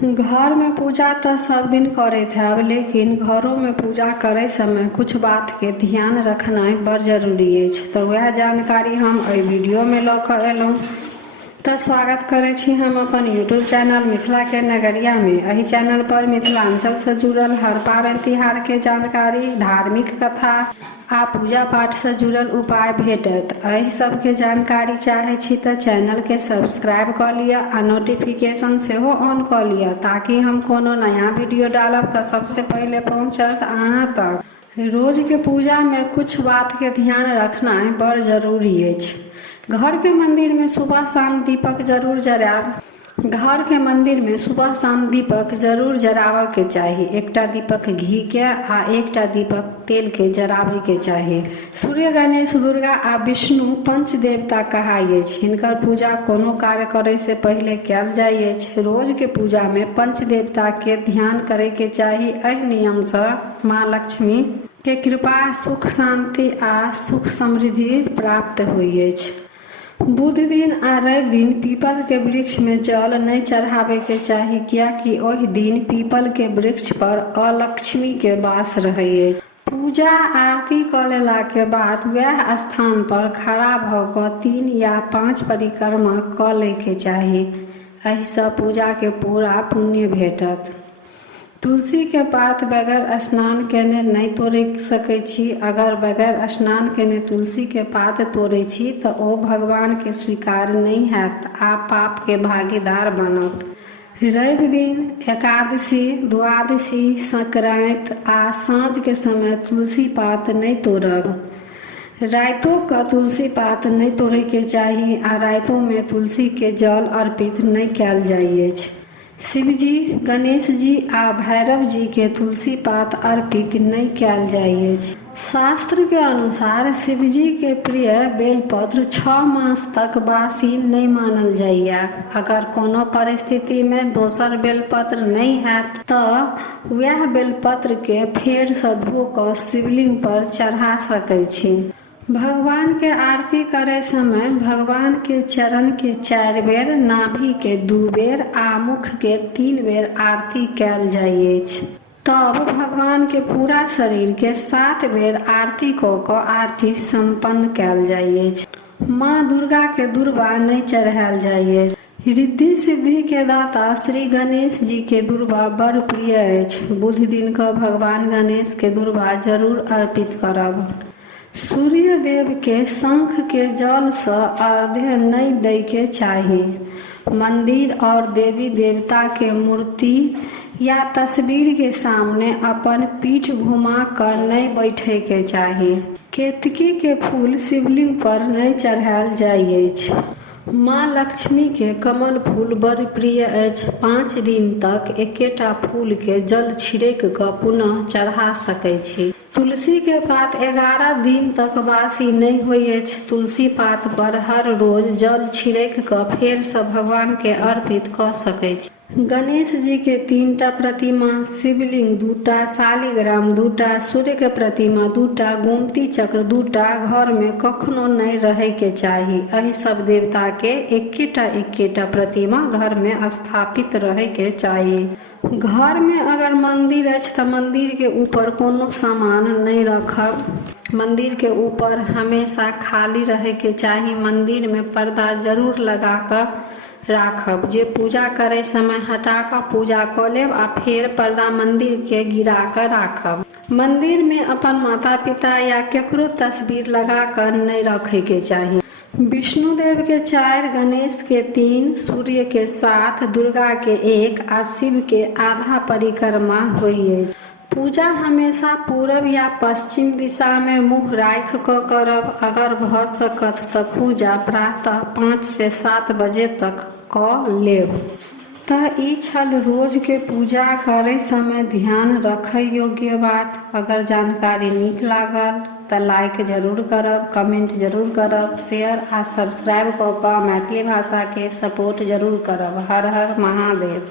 घर में पूजा तो सब दिन करैत हैब, लेकिन घरों में पूजा करे समय कुछ बात के ध्यान रखनाइ बड़ जरूरी अछि। तो वह जानकारी हम एहि वीडियो में लऽ कऽ एलहुँ। तो स्वागत करै छी हम अपन यूट्यूब चैनल मिथिला के नगरिया में। एहि चैनल पर मिथिलांचल से जुड़ल हर पाबनि तिहार के जानकारी, धार्मिक कथा आ पूजा पाठ से जुड़ल उपाय भेटत। एहि सब के जानकारी चाहे छी तो चैनल के सब्सक्राइब कर लिया आ नोटिफिकेशन सेहो ऑन कर लिया, ताकि हम कोनो नया वीडियो डालब तो सबसे पहले पहुंचत अहाँ तक। रोज के पूजा में कुछ बात के ध्यान रखना बड़ जरूरी अछि। घर के मंदिर में सुबह शाम दीपक जरूर जराब। घर के मंदिर में सुबह शाम दीपक जरूर जराबे के चाही। एकटा दीपक घी के आ एकटा दीपक तेल के जराबे के चाही। सूर्य, गणेश, दुर्गा आ विष्णु पंच देवता कहाइ अछि। हिनकर पूजा कोनो कार्य करे से पहले कयल जाइ अछि। रोज के पूजा में पंच देवता के ध्यान करे के चाही। एहि नियम से माँ लक्ष्मी के कृपा, सुख शांति आ सुख समृद्धि प्राप्त होइ अछि। बुध दिन आ रवि दिन पीपल के वृक्ष में जल नहीं चढ़ावे के चाही, कियाकि ओहि दिन पीपल के वृक्ष पर अलक्ष्मी के वास रहे अछि। पूजा आरती क लेला के बाद वह स्थान पर खड़ा भ क 3 या 5 परिक्रमा क ले के चाही। एहि सँ पूजा के पूरा पुण्य भेटत। तुलसी के पात बगैर स्नान केने नहीं तोड़े सकै छी। अगर बगैर स्नान केने तुलसी के पात तोड़े छी तो ओ भगवान के स्वीकार नहीं हैत आ पाप के भागीदार बनत। रवि दिन, एकादशी, द्वादशी, संक्रांति आ साँझ के समय तुलसी पात नहीं तोड़ब। राइतो का तुलसी पात नहीं तोड़े के चाही आ राइतो में तुलसी के जल अर्पित नहीं कयल जाइ अछि। शिव जी, गणेश जी आ भैरव जी के तुलसी पात अर्पित नहीं कयल जाइ अछि। शास्त्र के अनुसार शिव जी के प्रिय बेलपत्र 6 मास तक बासी नहीं मानल जाइया। अगर कोनो परिस्थिति में दोसर बेलपत्र नहीं हैत तऽ वह बेलपत्र के फेर सँ धो कऽ शिवलिंग पर चढ़ा सकै छी। भगवान के आरती करे समय भगवान के चरण के 4 बेर, नाभि के 2 बेर आ मुख के 3 बेर आरती कयल जाइ अछि। तब भगवान के पूरा शरीर के 7 बेर आरती कऽ कऽ आरती संपन्न कयल जाइ अछि। माँ दुर्गा के दुर्बा नहीं चढ़ायल जाइ अछि। रिद्धि सिद्धि के दाता श्री गणेश जी के दुर्बा बड़ प्रिय अछि। बुध दिन क भगवान गणेश के दुर्बा जरूर अर्पित करब। सूर्य देव के शंख के जल से अर्घ्य नहीं दै के चाही। मंदिर और देवी देवता के मूर्ति या तस्वीर के सामने अपन पीठ घुमा कर नहीं बैठे के चाही। केतकी के फूल शिवलिंग पर नहीं चढ़ायल जाइ अछि। माँ लक्ष्मी के कमल फूल बड़ प्रिय अछि। 5 दिन तक एकेटा फूल के जल छिड़क कऽ पुनः चढ़ा सकै छी। तुलसी के पात 11 दिन तक बासी नहीं होइ अछि। तुलसी पात पर हर रोज जल छिड़क कऽ फेर सँ भगवान के अर्पित कऽ सकै छी। गणेश जी के 3टा प्रतिमा, शिवलिंग 2टा, शालिग्राम 2टा, सूर्य के प्रतिमा 2टा, गोमती चक्र 2टा घर में कखनो नहीं रहे के चाही। एहि सब देवता के एकेटा प्रतिमा घर में स्थापित रहे के चाही। घर में अगर मंदिर अछि तऽ मंदिर के ऊपर कोनो सामान नहीं रखब। मंदिर के ऊपर हमेशा खाली रहे के चाही। मंदिर में पर्दा जरूर लगा कर राखब। जे पूजा करे समय हटा कर पूजा कऽ लेब आ फेर पर्दा मंदिर के गिरा कर राखब। मंदिर में अपन माता पिता या केकरो तस्वीर लगा कर नहीं रखे के चाही। विष्णु देव के 4, गणेश के 3, सूर्य के 7, दुर्गा के 1 आ शिव के आधा परिक्रमा होइ अछि। पूजा हमेशा पूरब या पश्चिम दिशा में मुँह राखि कऽ करब। अगर भऽ सकत तऽ पूजा प्रातः 5 से 7 बजे तक कऽ लेब। तऽ ई छल रोज के पूजा करे समय ध्यान रखै योग्य बात। अगर जानकारी नीक लागल तऽ लाइक जरूर करब, कमेंट जरूर करब, शेयर आ सब्सक्राइब कऽ कऽ मैथिली भाषा के सपोर्ट जरूर करब। हर हर महादेव।